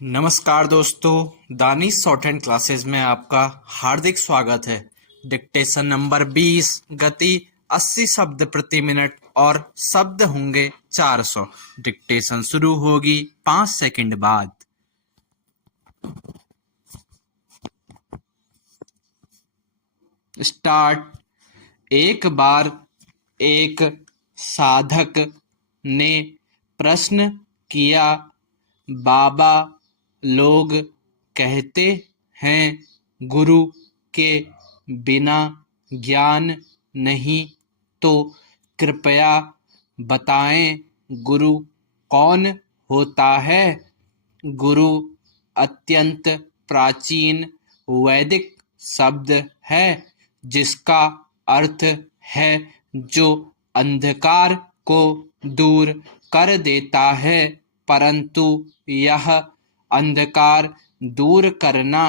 नमस्कार दोस्तों, Danish short hand classes में आपका हार्दिक स्वागत है। डिक्टेशन नंबर 20, गति 80 शब्द प्रति मिनट और शब्द होंगे 400। डिक्टेशन शुरू होगी 5 सेकंड बाद। स्टार्ट। एक बार एक साधक ने प्रश्न किया, बाबा, लोग कहते हैं गुरु के बिना ज्ञान नहीं, तो कृपया बताएं गुरु कौन होता है। गुरु अत्यंत प्राचीन वैदिक शब्द है जिसका अर्थ है जो अंधकार को दूर कर देता है, परंतु यह अंधकार दूर करना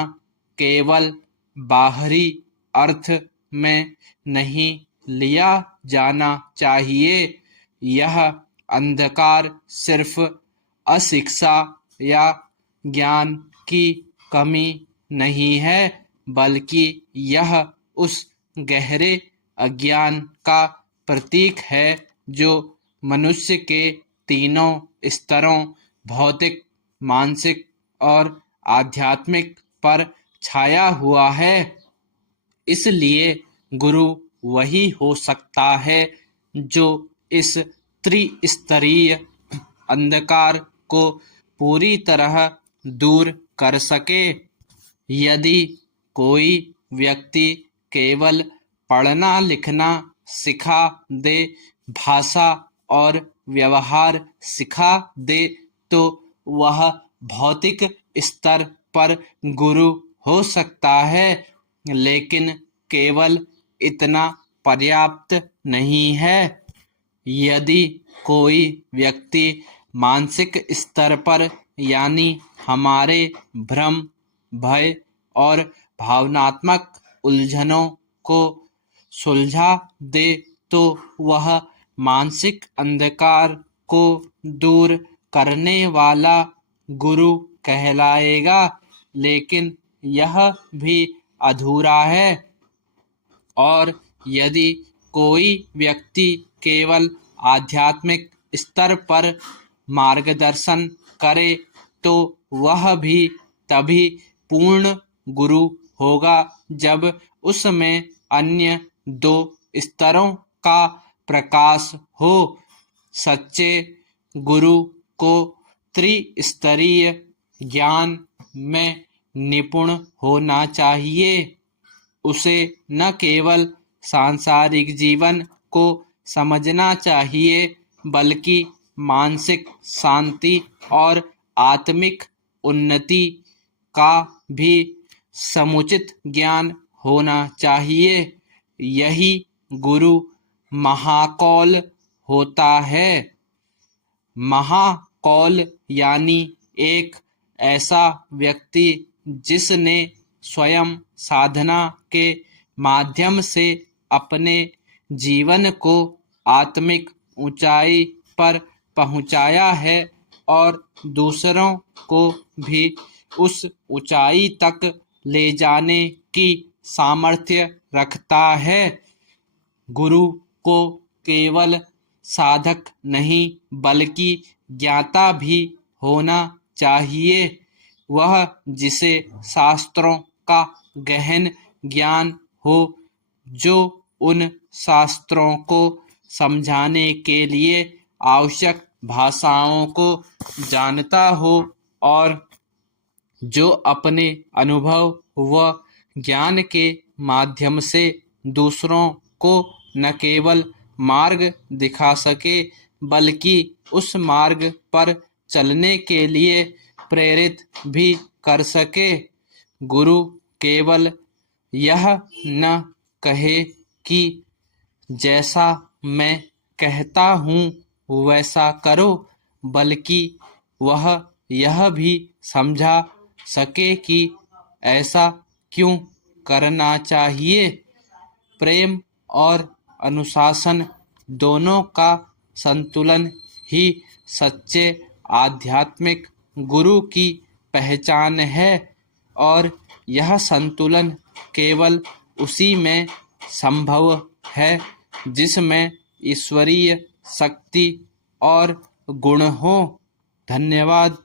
केवल बाहरी अर्थ में नहीं लिया जाना चाहिए। यह अंधकार सिर्फ अशिक्षा या ज्ञान की कमी नहीं है, बल्कि यह उस गहरे अज्ञान का प्रतीक है जो मनुष्य के तीनों स्तरों भौतिक, मानसिक और आध्यात्मिक पर छाया हुआ है। इसलिए गुरु वही हो सकता है जो इस त्रिस्तरीय अंधकार को पूरी तरह दूर कर सके। यदि कोई व्यक्ति केवल पढ़ना लिखना सिखा दे, भाषा और व्यवहार सिखा दे, तो वह भौतिक स्तर पर गुरु हो सकता है, लेकिन केवल इतना पर्याप्त नहीं है। यदि कोई व्यक्ति मानसिक स्तर पर, यानी हमारे भ्रम, भय और भावनात्मक उलझनों को सुलझा दे, तो वह मानसिक अंधकार को दूर करने वाला गुरु कहलाएगा। लेकिन यह भी अधूरा है। और यदि कोई व्यक्ति केवल आध्यात्मिक स्तर पर मार्गदर्शन करे, तो वह भी तभी पूर्ण गुरु होगा जब उसमें अन्य दो स्तरों का प्रकाश हो। सच्चे गुरु को त्रिस्तरीय ज्ञान में निपुण होना चाहिए। उसे न केवल सांसारिक जीवन को समझना चाहिए, बल्कि मानसिक शांति और आत्मिक उन्नति का भी समुचित ज्ञान होना चाहिए। यही गुरु महाकौल होता है। महाकौल यानी एक ऐसा व्यक्ति जिसने स्वयं साधना के माध्यम से अपने जीवन को आत्मिक ऊंचाई पर पहुंचाया है और दूसरों को भी उस ऊंचाई तक ले जाने की सामर्थ्य रखता है। गुरु को केवल साधक नहीं बल्कि ज्ञाता भी होना चाहिए। वह जिसे शास्त्रों का गहन ज्ञान हो, जो उन शास्त्रों को समझाने के लिए आवश्यक भाषाओं को जानता हो और जो अपने अनुभव व ज्ञान के माध्यम से दूसरों को न केवल मार्ग दिखा सके, बल्कि उस मार्ग पर चलने के लिए प्रेरित भी कर सके। गुरु केवल यह न कहे कि जैसा मैं कहता हूँ वैसा करो, बल्कि वह यह भी समझा सके कि ऐसा क्यों करना चाहिए। प्रेम और अनुशासन दोनों का संतुलन ही सच्चे आध्यात्मिक गुरु की पहचान है और यह संतुलन केवल उसी में संभव है जिसमें ईश्वरीय शक्ति और गुण हो। धन्यवाद।